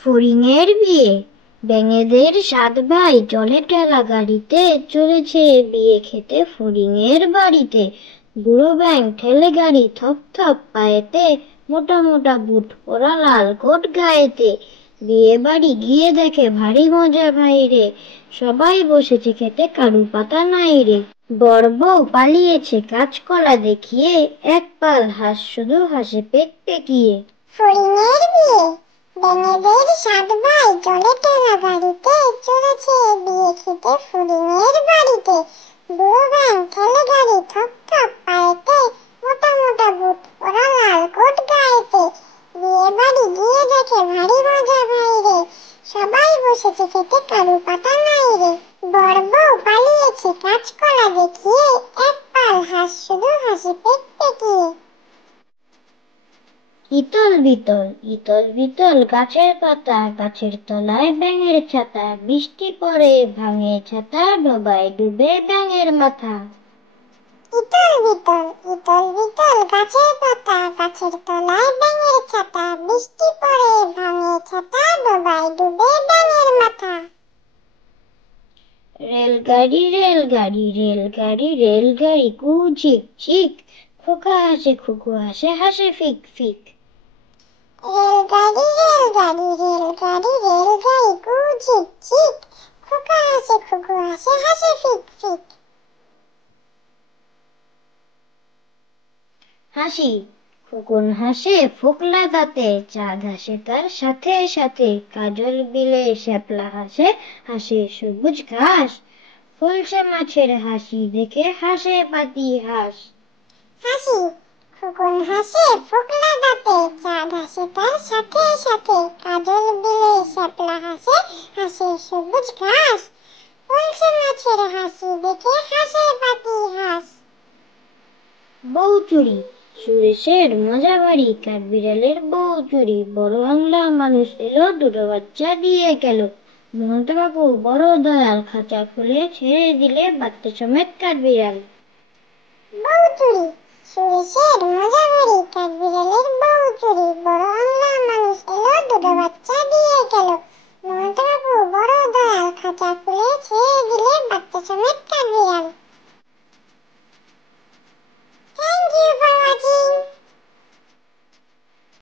ফড়িংয়ের বিয়ে। ব্যাঙেদের 7 ভাই জলে টেলা গাড়িতে চলেছে বিয়ে খেতে ফড়িংয়ের বাড়িতে। বুড়ো ব্যাঙ ঠেলে গাড়ি থপ থপ পায়েতে, মোটা মোটা বুট পরা লাল কোট গায়েতে। বিয়ে বাড়ি গিয়ে দেখে ভারী মজা ভাইরে, সবাই বসেছে খেতে কারু পাতা নাই রে। বর বউ পালিয়েছে কাঁচকলা দেখিয়ে, এক পাল হাঁস শুধু হাসে পেক পেকিয়ে। ফড়িংয়ের বিয়ে। ব্যাঙেদের 7 ভাই জলে টেলা গাড়িতে চলেছে বিয়ে খেতে ফড়িংয়ের বাড়িতে। বুড়ো ব্যাঙ ঠেলে গাড়ি থপ থপ পায়েতে, মোটা মোটা বুট পরা লাল কোট গায়েতে। বিয়ে বাড়ি গিয়ে দেখে ভারী মজা ভাইরে, সবাই বসেছে খেতে কারু পাতা নাই রে। বর বউ পালিয়েছে কাঁচকলা দেখিয়ে, এক পাল হাঁস শুধু হাসি পেক পেকিয়ে। ইতল বিতল ইতল বিতল গাছের পাতা, গাছের তলায় ব্যাঙের ছাতা। বৃষ্টি পড়ে ভাঙে ছাতা, ডোবায় ডুবে ব্যাঙের মাথা। ইতল বিতল গাছের পাতা, গাছের তলায় ব্যাঙের ছাতা। বৃষ্টি পড়ে ভাঙে ছাতা, ডোবায় ডুবে ব্যাঙের মাথা। রেলগাড়ি রেলগাড়ি রেলগাড়ি রেলগাড়ি কু ঝিক ঝিক, খোকা হাসে খুকু হাসে হাসে ফিক ফিক। রেলগাড়ি রেলগাড়ি রেলগাড়ি রেলগাড়ি কু ঝিক ঝিক, খোকা হাসে খুকু হাসে হাসে ফিক ফিক। হাসি। খোকন হাসে ফোকলা দাঁতে, চাঁদ হাসে তার সাথে সাথে। কাজল বিলে শ্যাপলা হাসে, হাসে সবুজ ঘাস। ফলসে মাছের হাসি দেখে হাসে পাতি হাঁস। হাসি। খোকন হাসে ফোকলা দাঁতে, চাঁদ হাসে তার সাথে সাথে। কাজল বিলে শ্যাপলা হাসে, হাসে সবুজ ঘাস। ফলসে মাছের হাসি দেখে হাসে পাতি হাঁস। বউ চুরি। সুরেশের মজা বাড়ি, কাঠবিড়ালের বউ চুরি। বড় বাংলা মানুষ এলো, দুটো বাচ্চা দিয়ে গেল। মমতা বাবু বড় দয়াল, খাঁচা খুলে ছেড়ে দিলে বাচ্চা সমেত কাঠবিড়াল। বউ চুরি। সুরেশের মজা বাড়ি, কাঠবিড়ালের বউ চুরি। বড় বাংলা মানুষ এলো, দুটো বাচ্চা দিয়ে